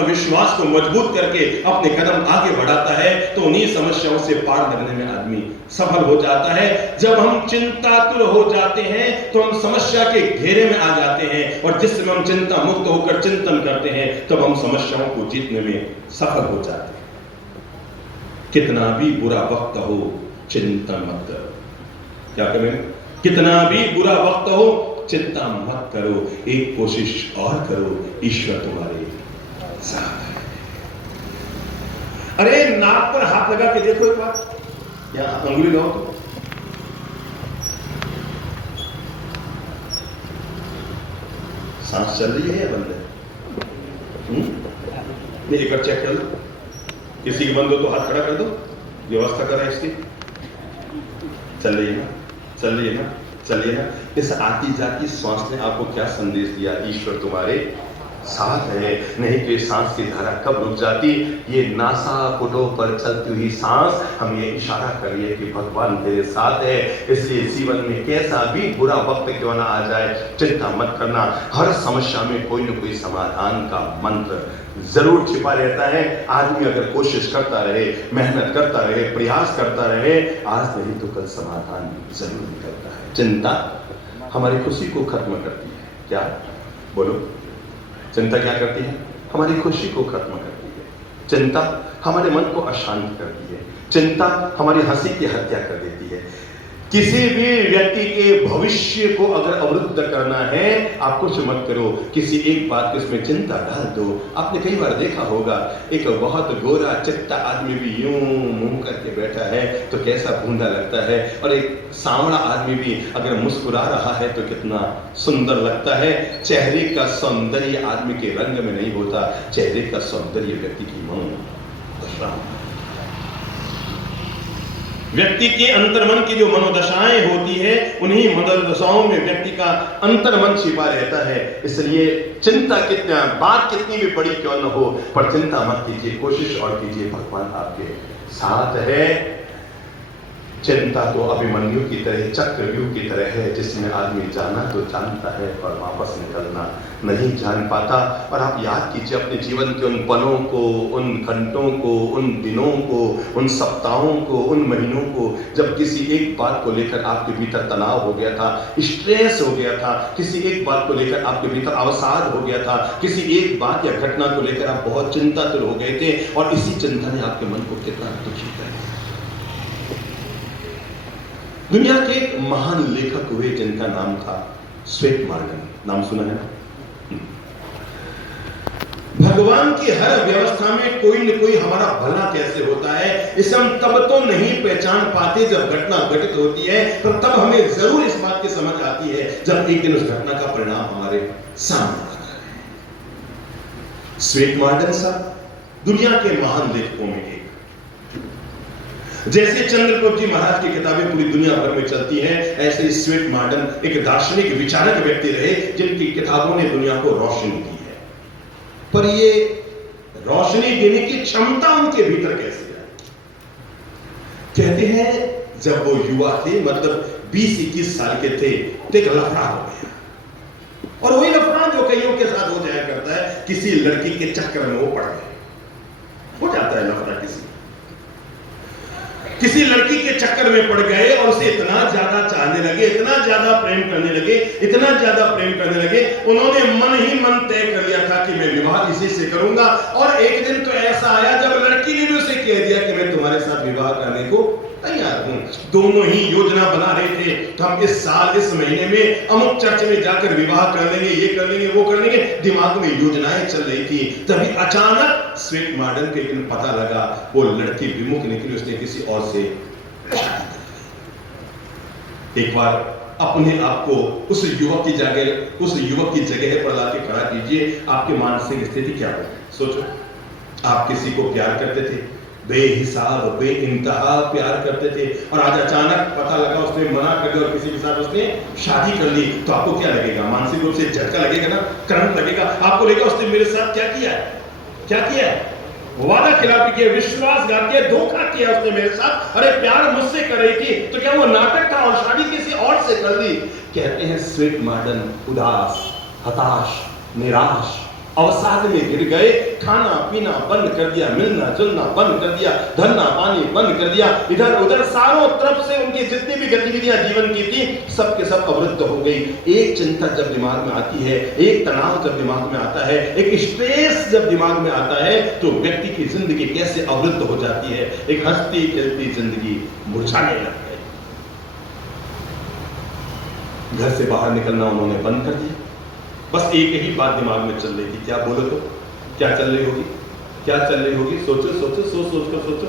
आत्मविश्वास को मजबूत करके अपने कदम आगे बढ़ाता है, तो उन्हीं समस्याओं से पार लगने में आदमी सफल हो जाता है। जब हम चिंतातुर हो जाते हैं तो हम समस्या के घेरे में आ जाते हैं, और जिस समय हम चिंता मुक्त होकर चिंतन करते हैं तब हम समस्याओं को जीतने में सफल हो जाते हैं। कितना भी बुरा वक्त हो चिंता मत करो। क्या करें? कितना भी बुरा वक्त हो चिंता मत करो, एक कोशिश और करो, ईश्वर तुम्हारे साथ है। अरे नाक पर हाथ लगा के देखो एक बार, या अंगुली लगाओ तो सांस चल रही है या बंद है? एक बार चेक कर लो। किसी की बंद हो तो हाथ खड़ा कर दो, व्यवस्था करें इसकी। चल रही है ना? चल रही है ना? चलिए ना। इस आती जाती श्वास ने आपको क्या संदेश दिया? ईश्वर तुम्हारे साथ है। नहीं तो सांस की धारा कब रुक जाती? ये नासापुटों पर चलती हुई सांस हमें इशारा कर रही है कि भगवान तेरे साथ है। इसलिए जीवन में कैसा भी बुरा वक्त क्यों ना आ जाए, चिंता मत करना। हर समस्या में कोई न कोई समाधान का मंत्र जरूर छिपा रहता है। आदमी अगर कोशिश करता रहे, मेहनत करता रहे, प्रयास करता रहे, आज नहीं तो कल समाधान जरूर निकलता है। चिंता हमारी खुशी को खत्म करती है। क्या बोलो? चिंता क्या करती है? हमारी खुशी को खत्म करती है। चिंता हमारे मन को अशांत करती है। चिंता हमारी हंसी की हत्या कर देती है। किसी भी व्यक्ति के भविष्य को अगर अवरुद्ध करना है, आप कुछ मत करो, किसी एक बात को इसमें चिंता डाल दो। आपने कई बार देखा होगा, एक बहुत गोरा चिट्टा आदमी भी यूं मुंह करके बैठा है तो कैसा भूंदा लगता है, और एक सांवला आदमी भी अगर मुस्कुरा रहा है तो कितना सुंदर लगता है। चेहरे का सौंदर्य आदमी के रंग में नहीं होता, चेहरे का सौंदर्य व्यक्ति की मनोदशा, व्यक्ति के अंतर्मन की जो मनोदशाएं होती है, उन्हीं मनोदशाओं में व्यक्ति का अंतर्मन छिपा रहता है। इसलिए चिंता कितना बात कितनी भी बड़ी क्यों न हो, पर चिंता मत कीजिए, कोशिश और कीजिए, भगवान आपके साथ है। चिंता तो अभिमन्यु की तरह, चक्रव्यूह की तरह है, जिसमें आदमी जाना तो जानता है पर वापस निकलना नहीं जान पाता। और आप याद कीजिए अपने जीवन के उन पलों को, उन घंटों को, उन दिनों को, उन सप्ताहों को, उन महीनों को, जब किसी एक बात को लेकर आपके भीतर तनाव हो गया था, स्ट्रेस हो गया था, किसी एक बात को लेकर आपके भीतर अवसाद हो गया था, किसी एक बात या घटना को लेकर आप बहुत चिंतातुर हो गए थे, और इसी चिंता ने आपके मन को कितना दुखी कर दिया। दुनिया के एक महान लेखक हुए जिनका नाम था स्वेट मार्गन। नाम सुना है ना? भगवान की हर व्यवस्था में कोई न कोई हमारा भला कैसे होता है, इसे हम तब तो नहीं पहचान पाते जब घटना घटित होती है, पर तब हमें जरूर इस बात की समझ आती है जब एक दिन उस घटना का परिणाम हमारे सामने आता है। स्वेट मार्गन साहब दुनिया के महान लेखकों में एक, जैसे चंद्रगुप्त जी महाराज की किताबें पूरी दुनिया भर में चलती हैं, ऐसे ही स्वेट मार्गन एक दार्शनिक विचारक व्यक्ति रहे जिनकी किताबों ने दुनिया को रोशनी दी है। पर ये रोशनी देने की क्षमता उनके भीतर कैसे आई? कहते हैं जब वो युवा थे, मतलब 20-21 साल के थे, तो एक लफड़ा हो गया। और वही लफड़ा जो कईयों के साथ हो जाया करता है, किसी लड़की के चक्कर में वो पड़ गए। हो जाता है लफड़ा, किसी लड़की के चक्कर में पड़ गए और उसे इतना ज्यादा चाहने लगे, इतना ज्यादा प्रेम करने लगे, इतना ज्यादा प्रेम करने लगे, उन्होंने मन ही मन तय कर लिया था कि मैं विवाह इसी से करूंगा। और एक दिन तो ऐसा आया जब लड़की ने भी उसे कह दिया कि मैं तुम्हारे साथ विवाह करने को तैयार हूं। दोनों ही योजना बना रहे थे तो हम इस साल इस महीने में अमुक चर्च में जाकर विवाह कर लेंगे, ये कर लेंगे, वो कर लेंगे, दिमाग में योजनाएं चल रही थी। तभी अचानक स्वेट मार्गन के दिन पता लगा वो लड़की विमुख निकली, उसने किसी और से शादी कर ली। एक बार अपने आप को उस युवक की जगह पर लाके खड़ा कीजिए, आपकी मानसिक स्थिति क्या होगी? सोचो, आप किसी को प्यार करते थे, बेहिसाब बेइंतहा प्यार करते थे, और आज अचानक पता लगा उसने मना कर दिया और किसी के साथ उसने शादी कर ली, तो आपको क्या लगेगा? मानसिक रूप से झटका लगेगा ना, करंट लगेगा। आपको लगेगा उसने मेरे साथ क्या किया है, क्या किया है? वादा खिलाफी किया, विश्वासघात किया, धोखा किया उसने मेरे साथ। अरे प्यार मुझसे कर रही थी तो क्या वो नाटक था और शादी किसी और से कर ली? कहते हैं स्वेट मार्गन उदास, हताश, निराश, अवसाद में गिर गए, खाना पीना बंद कर दिया, मिलना जुलना बंद कर दिया, धरना पानी बंद कर दिया, इधर उधर चारों तरफ से उनकी जितनी भी गतिविधियां जीवन की थी सब के सब अवरुद्ध हो गई। एक चिंता जब दिमाग में आती है, एक तनाव जब दिमाग में आता है, एक स्ट्रेस जब दिमाग में आता है, तो व्यक्ति की जिंदगी कैसे अवरुद्ध हो जाती है। एक हंसती खेलती जिंदगी मुरझाने लग गई। घर से बाहर निकलना उन्होंने बंद कर दिया। बस एक ही बात दिमाग में चल रही थी, क्या बोलो तो क्या चल रही होगी, क्या चल रही होगी, सोचो सोचो सोच कर सोचो।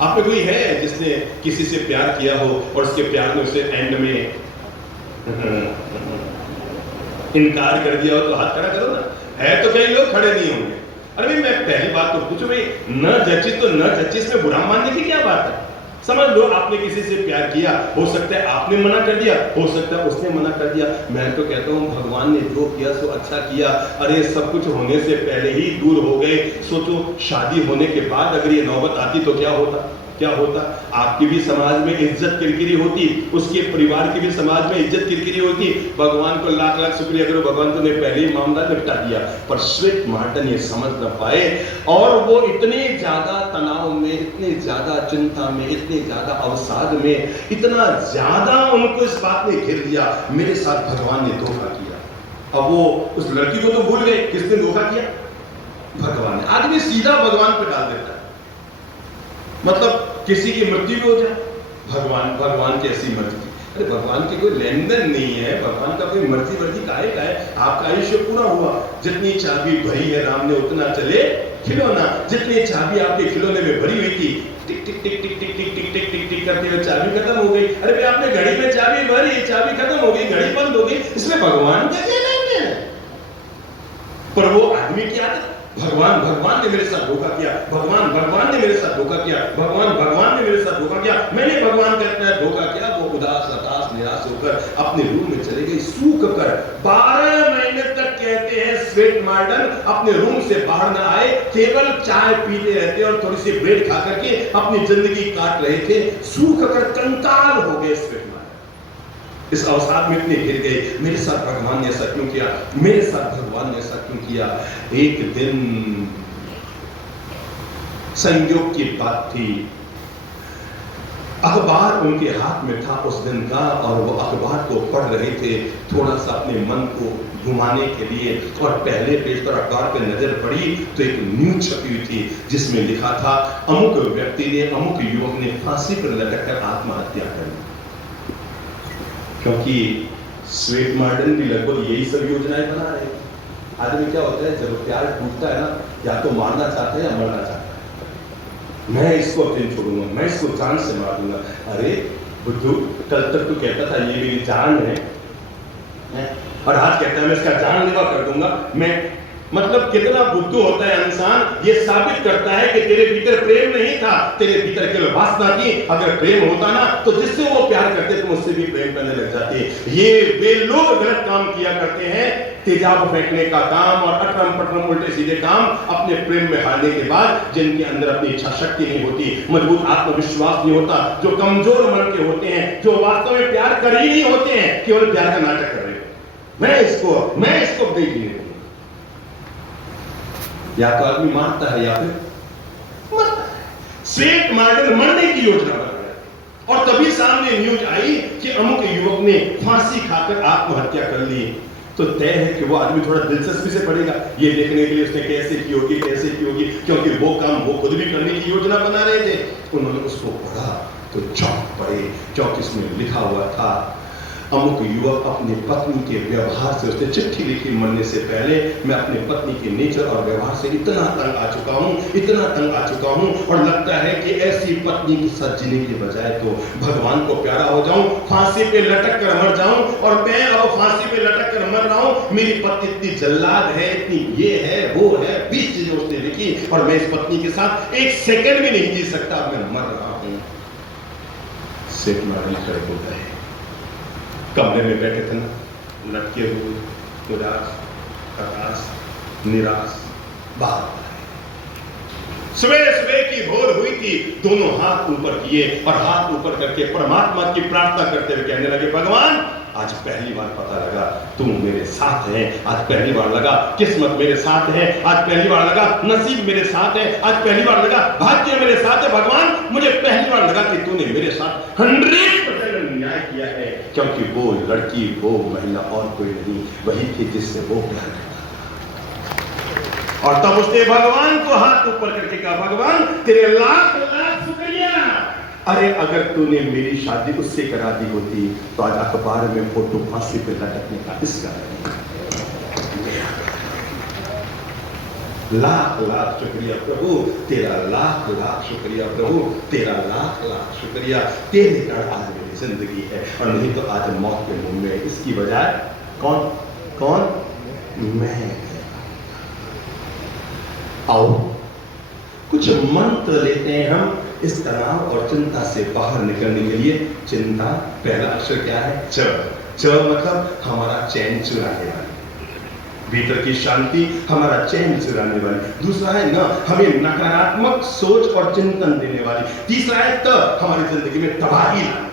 आप में कोई है जिसने किसी से प्यार किया हो और उसके प्यार में उसे एंड में इनकार कर दिया हो? तो हाथ खड़ा करो ना। है तो कई लोग खड़े नहीं होंगे। अरे भाई मैं पहली बात तो पूछूं भाई, न जची तो न जची, इसमें बुरा मानने की क्या बात है? समझ लो आपने किसी से प्यार किया, हो सकता है आपने मना कर दिया, हो सकता है उसने मना कर दिया। मैं तो कहता हूँ भगवान ने जो किया सो अच्छा किया। अरे सब कुछ होने से पहले ही दूर हो गए। सोचो शादी होने के बाद अगर ये नौबत आती तो क्या होता, क्या होता? आपकी भी समाज में इज्जत किरकिरी होती, उसके परिवार की भी समाज में इज्जत किरकिरी होती। भगवान को लाख लाख शुक्रिया करो, भगवान तो ने पहले ही मामला निपटा दिया। पर स्विफ्ट मार्टिन ये समझ न पाए और वो इतने ज्यादा तनाव में, इतने ज्यादा चिंता में, इतने ज्यादा अवसाद में, इतना ज्यादा उनको इस बात ने घेर दिया, मेरे साथ भगवान ने धोखा किया। अब वो उस लड़की को तो भूल गए, किसने धोखा किया? भगवान ने। आदमी सीधा भगवान पे डाल देता है, मतलब किसी की मृत्यु भी हो जाए, भगवान की ऐसी मर्जी। अरे भगवान की कोई लेन देन नहीं है, भगवान का कोई मर्जी काहे का है? आपका आयुष्य पूरा हुआ, जितनी चाबी भरी है राम ने उतना चले खिलौना। जितनी चाबी आपके खिलौने में भरी हुई थी, टिक टिक टिक टिक टिक टिक टिक टिक टिक टिक करते हुए चाबी खत्म हो गई। अरे भाई आपने घड़ी में चाबी भरी, चाबी खत्म हो गई, घड़ी बंद हो गई, इसमें भगवान क्या लेन देन है? पर वो आदमी की आदत, भगवान ने मेरे साथ धोखा किया, भगवान ने मेरे साथ धोखा किया, भगवान ने मेरे साथ धोखा किया, मैंने भगवान का इतना धोखा किया। वो उदास हताश निराश होकर अपने रूम में चले गए, सूख कर। 12 महीने तक कहते हैं स्वेट मार्टिन अपने रूम से बाहर ना आए, केवल चाय पीते रहते और थोड़ी सी ब्रेड खा करके अपनी जिंदगी काट रहे थे। सूख कर कंकाल हो गए स्वेट मार्टिन। इस अवसाद में इतने गिर गए, मेरे साथ भगवान ने ऐसा क्यों किया, मेरे साथ भगवान ने ऐसा क्यों किया? एक दिन संयोग की बात थी, अखबार उनके हाथ में था उस दिन का, और वो अखबार को पढ़ रहे थे थोड़ा सा अपने मन को घुमाने के लिए। और पहले पेज पर अखबार पे नजर पड़ी तो एक न्यूज छपी हुई थी जिसमें लिखा था, अमुक व्यक्ति ने, अमुक युवक ने फांसी पर लटक कर आत्महत्या कर ली। क्योंकि स्वेट मार्टिन भी लगभग यही सब योजनाएं बना रहे हैं। आदमी क्या होता है, जब प्यार टूटता है ना, या तो मारना चाहता है या मरना चाहता है। मैं इसको अपने छोड़ूंगा, मैं इसको जान से मार दूंगा। अरे बुद्धू, कल तक तू कहता था ये मेरी जान है, और आज कहता है मैं इसका जानलेवा कर दूंगा। मैं मतलब कितना बुद्धू होता है इंसान, ये साबित करता है कि तेरे भीतर प्रेम नहीं था, तेरे भीतर केवल वासना थी। अगर प्रेम होता ना तो जिससे वो प्यार करते तुम उससे भी प्रेम करने लग जाते। ये वे लोग गलत काम किया करते हैं, तेजाब फेंकने का काम और अटरम पटरम उल्टे सीधे काम अपने प्रेम में हारने के बाद, जिनके अंदर अपनी इच्छा शक्ति नहीं होती, मजबूत आत्मविश्वास नहीं होता, जो कमजोर मन के होते हैं, जो वास्तव में प्यार कर ही नहीं होते हैं, केवल प्यार का नाटक कर रहे हैं। मैं इसको देखिए, या तो आदमी मारता है या फिर मरता है। स्वेट मार्टिन मरने की योजना बना गया और तभी सामने न्यूज आई कि अमुक युवक ने फांसी खाकर आत्महत्या कर ली। तो तय है कि वो आदमी थोड़ा दिलचस्पी से पढ़ेगा, ये देखने के लिए उसने कैसे की होगी, क्योंकि वो काम वो खुद भी करने की योजना बना रहे थे। उन्होंने उसको पढ़ा तो चौंक पड़े, क्योंकि इसमें लिखा हुआ था, अमुक युवक अपनी पत्नी के व्यवहार से, उसने चिट्ठी लिखी मरने से पहले, मैं अपनी पत्नी के नेचर और व्यवहार से इतना तंग आ चुका हूं और लगता है कि ऐसी पत्नी के साथ जीने के बजाय तो भगवान को प्यारा हो जाऊं, फांसी पे लटक कर मर जाऊं। और मैं अब फांसी पे लटक कर मर रहा हूं, मेरी पत्नी इतनी जल्लाद है, इतनी ये है वो है, 20 चीजें उसने लिखी, और मैं इस पत्नी के साथ एक सेकंड भी नहीं जी सकता, मैं मर रहा हूं। स्वेट मार्टिन खड़े हो गए, कमरे में बैठे थे ना, लटके हुए, उदास, हताश, निराश, बाहर सुबह की भोर हुई थी, दोनों हाथ ऊपर किए और हाथ ऊपर करके परमात्मा की प्रार्थना करते हुए कहने लगे, भगवान आज पहली बार पता लगा तुम मेरे साथ है, आज पहली बार लगा किस्मत मेरे साथ है, आज पहली बार लगा नसीब मेरे साथ है, आज पहली बार लगा भाग्य मेरे साथ है। भगवान मुझे पहली बार लगा कि तूने मेरे साथ 100% न्याय किया है, क्योंकि वो लड़की, वो महिला और कोई नहीं, वही थी जिससे वो प्यार करता। और तब उसने भगवान को हाथ ऊपर करके कहा, भगवान तेरे लाख लाख शुक्रिया। अरे अगर तूने मेरी शादी उससे करा दी होती तो आज अखबार में फोटो फांसी पे लटकने का इसका लाख लाख शुक्रिया प्रभु, तेरा लाख लाख शुक्रिया प्रभु, तेरा लाख लाख शुक्रिया। तेरे कारण आज मेरी जिंदगी है, और नहीं तो आज मौत के मुंह में। इसकी बजाय कौन कौन मैं। आओ कुछ मंत्र लेते हैं हम इस तनाव और चिंता से बाहर निकलने के लिए। चिंता पहला अक्षर क्या है? च। च मतलब हमारा चैन चुराने वाली, भीतर की शांति हमारा चैन चुराने वाली। दूसरा है न, हमें नकारात्मक सोच और चिंतन देने वाली। तीसरा है त, हमारी जिंदगी में तबाही लाने।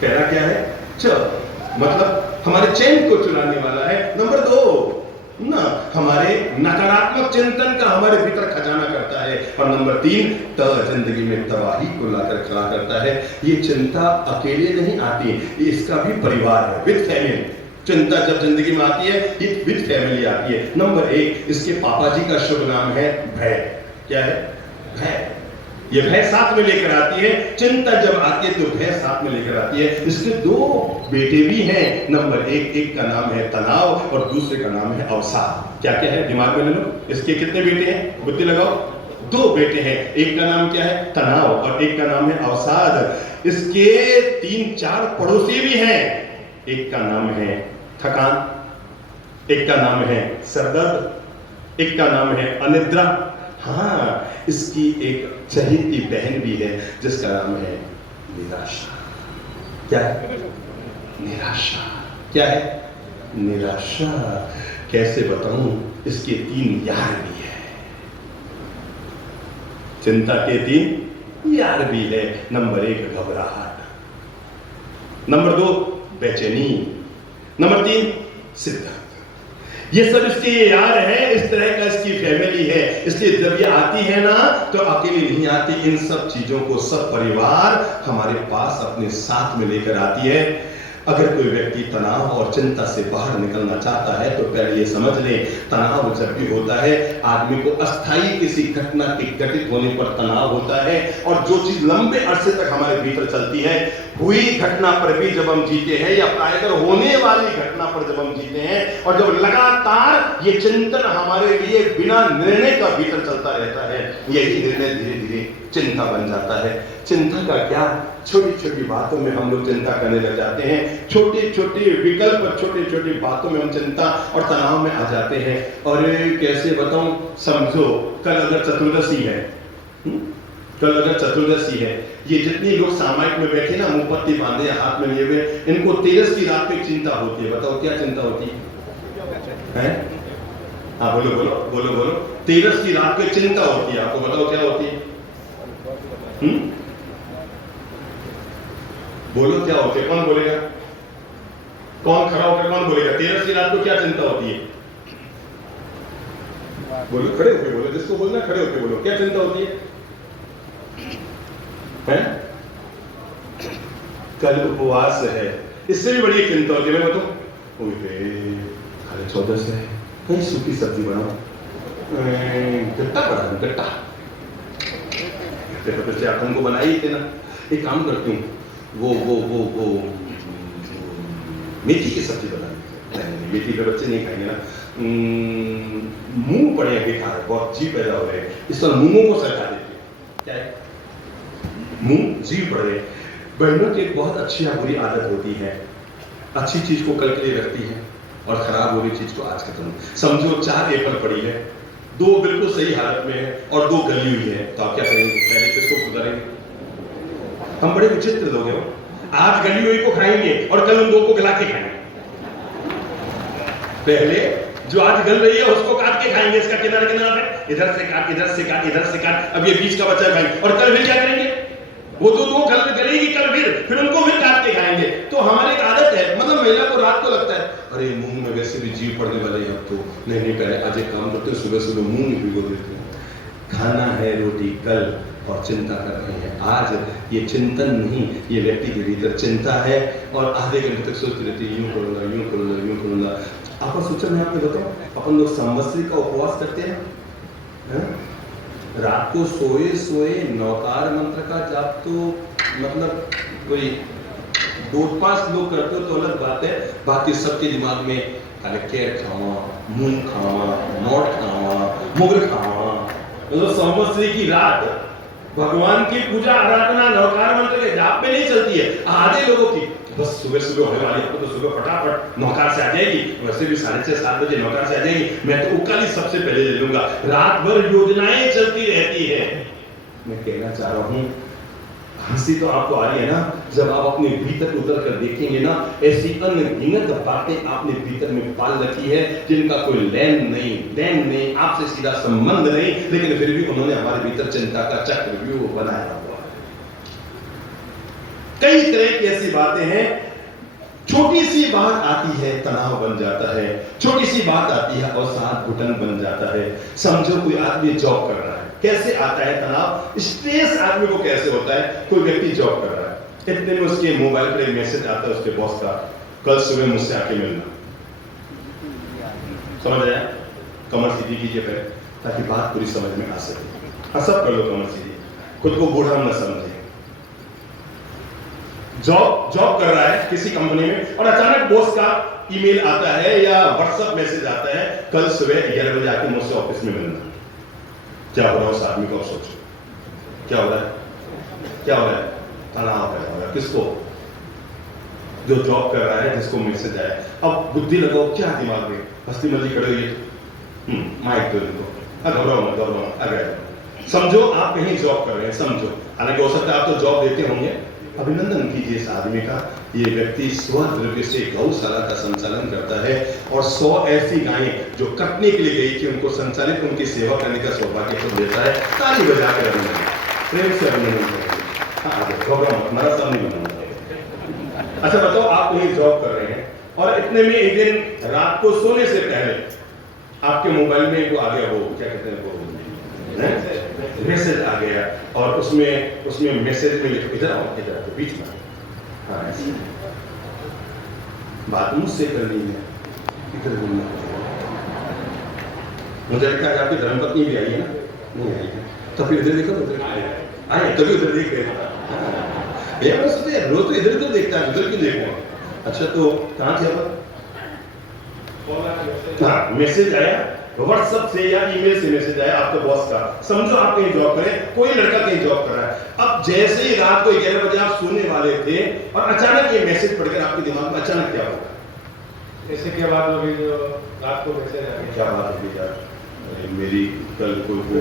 पहला क्या है? च मतलब हमारे चैन को चुराने वाला है। नंबर 2 ना, हमारे नकारात्मक चिंतन का हमारे भीतर खजाना करता है। और नंबर 3 त, जिंदगी में तबाही को लाकर खड़ा करता है। ये चिंता अकेले नहीं आती, इसका भी परिवार है, विद फैमिली। चिंता जब जिंदगी में आती है ये विद फैमिली आती है। नंबर 1, इसके पापा जी का शुभ नाम है भय। क्या है? भय। ये भय साथ में लेकर आती है। चिंता जब आती है तो भय साथ में लेकर आती है। इसके 2 बेटे भी हैं। नंबर 1, एक का नाम है तनाव और दूसरे का नाम है अवसाद। क्या क्या है दिमाग में ले लो। इसके कितने बेटे हैं? बुद्धि लगाओ। 2 बेटे हैं। एक का नाम क्या है? तनाव, और एक का नाम है अवसाद। इसके 3-4 पड़ोसी भी हैं। एक का नाम है थकान, एक का नाम है सरदर्द, एक का नाम है अनिद्रा। हाँ, इसकी एक चहेती बहन भी है जिसका नाम है निराशा। क्या है? निराशा। क्या है? निराशा। कैसे बताऊं, इसके 3 यार भी है। चिंता के 3 यार भी है। नंबर 1 घबराहट, नंबर 2 बेचैनी, नंबर 3 सिद्धता। ये सब इसके यार है, इस तरह का इसकी फैमिली है। इसलिए जब ये आती है ना तो अकेली नहीं आती, इन सब चीजों को सब परिवार हमारे पास अपने साथ में लेकर आती है। अगर कोई व्यक्ति तनाव और चिंता से बाहर निकलना चाहता है तो पहले ये समझ ले, तनाव जब भी होता है आदमी को अस्थायी किसी घटना के घटित होने पर तनाव होता है। और जो चीज लंबे अरसे तक हमारे भीतर चलती है, हुई घटना पर भी जब हम जीते हैं या प्रायः होने वाली घटना पर जब हम जीते हैं, और जब लगातार ये चिंतन हमारे लिए बिना निर्णय का भीतर चलता रहता है, यही निर्णय धीरे धीरे चिंता बन जाता है। चिंता का क्या? छोटी छोटी बातों में हम लोग चिंता करने लग जाते हैं। छोटे छोटे विकल्प, छोटी छोटी बातों में हम चिंता और तनाव में आ जाते हैं। और कैसे बताऊं, समझो कल अगर चतुर्दशी है, कल अगर चतुर्दशी है, ये जितने लोग सामायिक में बैठे ना, मुंहपत्ती बांधे हाथ में लिए हुए, इनको तेरस की रात में चिंता होती है। बताओ क्या चिंता होती है? हाँ बोलो बोलो बोलो बोलो। तेरस की रात में चिंता होती है। आपको बताओ क्या होती है? बोलो क्या होती है? कौन बोलेगा? कौन खड़ा होकर कौन बोलेगा? तेरस की रात को क्या चिंता होती है? बोलो, खड़े होकर बोलो, जिसको बोलना खड़े होकर बोलो। क्या चिंता होती है? कल उपवास है, इससे भी बड़ी चिंता होती है। मैं बताऊं, खाली 14 से है, कहीं सूखी सब्जी बनाओ, गट्टा बना दो, गट्टा से आप हमको बनाई थे ना। एक काम करती हूँ, वो मेथी की सब्जी बना दी। मेथी के बच्चे नहीं खाएंगे ना। मूंग पड़े बेकार, बहुत जीव पैदा हो रहे हैं, इस तरह मूंगों को सरका देती है। क्या है? मूंग जीव पड़े। बहनों की एक बहुत अच्छी या बुरी आदत होती है, अच्छी चीज को कल के लिए रखती है और खराब हो रही चीज को आज खत्म। समझो 4 एप्पल पड़ी है, 2 बिल्कुल सही हालत में है और 2 गली हुई है, तो आप क्या करेंगे? पहले किसको सुधारेंगे? हम बड़े विचित्र लोग हैं। आज गली हुई को खाएंगे और कल उन 2 को गला के खाएंगे। पहले जो आज गल रही है उसको काट के खाएंगे, इसका किनारा किनारा है, इधर से काट, इधर से काट, इधर से काट, अब ये बीच का बच्चा खाएंगे। और कल फिर क्या करेंगे? वो 2 गलेगी कल, फिर उनको फिर काट के खाएंगे। तो हमारी एक आदत महिला को रात को लगता है अरे मूंग में वैसे भी जीव पड़ने वाले हैं, अब तो नहीं पहले आज एक काम करते हैं, सुबह सुबह मूंग भिगो देते हैं, खाना है रोटी कल, और चिंता कर रहे हैं आज। ये चिंतन नहीं, ये व्यक्ति के भीतर चिंता है और आधे घंटे तक सोचती रहती है यूं करूंगा यूं करूंगा यूं करूंगा। आपको सोचा मैं आपको बताऊं, अपन लोग संवत्सरी का उपवास करते हैं, रात को सोए सोए नौकार मंत्र का जाप तो मतलब कोई 2-5 लोग करते हो तो अलग बात है, बाकी सबके दिमाग में अरे केर खावा, मूंग खावा, मोट खावा, मुगर खावा। मतलब संवत्सरी की रात भगवान की पूजा आराधना नौकार मंत्र के जाप में नहीं चलती है। आधे लोगों की बस सुबह सुबह होने वाली है, तो सुबह फटाफट नौकार से आ जाएगी, वैसे भी 6:30-7 बजे नौकार से आ जाएगी, मैं तो उकाली सबसे पहले ले लूंगा। रात भर योजनाएं चलती रहती है। मैं कहना चाह रहा हूं, हंसी तो आपको आ रही है ना, जब आप अपने भीतर उतर कर देखेंगे ना, ऐसी अनगिनत बातें आपने भीतर में पाल रखी है जिनका कोई लेन नहीं देन नहीं, आपसे सीधा संबंध नहीं, लेकिन फिर भी उन्होंने हमारे भीतर चिंता का चक्रव्यूह बनाया हुआ है। कई तरह की ऐसी बातें हैं, छोटी सी बात आती है तनाव बन जाता है, छोटी सी बात आती है और साथ घुटन बन जाता है। समझो कोई आदमी जॉब कर रहा है, कैसे आता है तनाव, स्ट्रेस आदमी को कैसे होता है। कोई व्यक्ति जॉब कर रहा है, इतने में उसके मोबाइल पर मैसेज आता है उसके बॉस का, कल सुबह मुझसे आके मिलना। समझ आया? कमर सीधी कीजिए पहले ताकि बात पूरी समझ में आ सके। सब कर लो कमर सीधी, खुद को बूढ़ा न समझे। जॉब कर रहा है किसी कंपनी में और अचानक बॉस का ईमेल आता है या व्हाट्सएप मैसेज आता है, कल सुबह 11 बजे आके मुझसे ऑफिस में मिलना। क्या हो रहा है उस आदमी को? सोचो क्या हो रहा है, क्या हो रहा है? तनाव पैदा हो रहा है। किसको? जो जॉब कर रहा है, जिसको मैसेज आया। अब बुद्धि लगाओ क्या दिमाग में, हस्ती मल्ली खड़े हुई माइक तो देखो, घबराओ मत, अगर समझो आप कहीं जॉब कर रहे हैं, समझो, हालांकि हो सकता है आप तो जॉब देते होंगे, अभिनंदन कीजिए इस आदमी का। ये व्यक्ति स्वद्रव्य से गौशाला का संचालन करता है और 100 ऐसी गायें जो कटने के लिए गई थी उनको संचालित, उनकी सेवा करने का सौभाग्य तो देता है। ताली बजा कर अभिनंदन, प्रेम से अभिनंदन करेंगे। हमारा सामने बनाना। अच्छा बताओ, आप कहीं जॉब कर रहे हैं और इतने में एक दिन रात को सोने से पहले आपके मोबाइल में वो आ गया, वो क्या कहते हैं, वो मैसेज आ गया और उसमें मैसेज में लिखो इधर आओ, इधर आओ बीच में, हाँ बात मुझसे करनी है, इधर बोलना। मुझे लगता है आपकी धर्मपत्नी भी आई है ना? नहीं आई है, तो फिर इधर देखो, उधर आए तभी उधर देख रहे हैं। रोज तो इधर तो देखता है, उधर क्यों देख रहे हैं? अच्छा तो कहाँ थे आप? हाँ, मैसेज आया व्हाट्सएप से या ईमेल से, मैसेज आया आपके बॉस का। समझो आप कहीं जॉब करें, कोई लड़का कहीं जॉब कर रहा है। अब जैसे ही रात को 11 बजे आप सोने वाले थे और अचानक ये मैसेज पढ़कर आपके दिमाग में अचानक क्या होगा? ऐसे क्या बात होगी जो रात को मैसेज आ गया? क्या बात होगी यार, मेरी कल कोई वो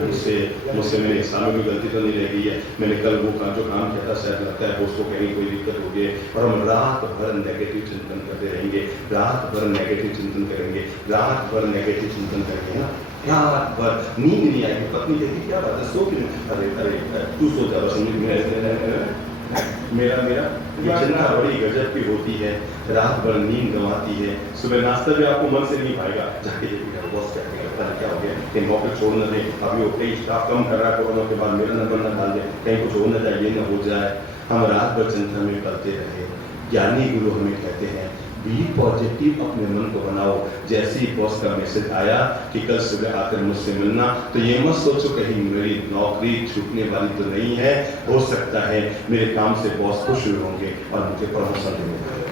मुझसे मेरे एग्जाम में गलती तो नहीं रह गई है, मैंने कल वो जो काम किया था शायद लगता है उसको कहीं कोई दिक्कत हो गई और हम रात भर नेगेटिव चिंतन करते रहेंगे, रात भर नेगेटिव चिंतन करेंगे, रात भर नेगेटिव चिंतन करेंगे ना, रात भर नींद नहीं आएगी। पत्नी कहती क्या बात है, सो क्यों? अरे तू सो जा, बस मेरा ये चिंता बड़ी गजब की होती है, रात भर नींद गंवाती है, सुबह नाश्ता भी आपको मन से नहीं पाएगा, जाके देखिएगा बॉस क्या हो गया, कहीं नौकरी छोड़ न दे, अभी वो कई स्टाफ कम कर रहा है, कोरोना के बाद मेरा नंबर न डाल दे, कहीं कुछ हो न जाए, ये न हो जाए। हम रात भर चिंता में करते रहे। ज्ञानी गुरु हमें कहते हैं बी पॉजिटिव, अपने मन को बनाओ। जैसे ही बॉस का मैसेज आया कि कल सुबह आकर मुझसे मिलना, तो ये मत सोचो कहीं मेरी नौकरी छूटने वाली तो नहीं है, हो सकता है मेरे काम से बॉस खुश होंगे और मुझे प्रमोशन मिलेगा।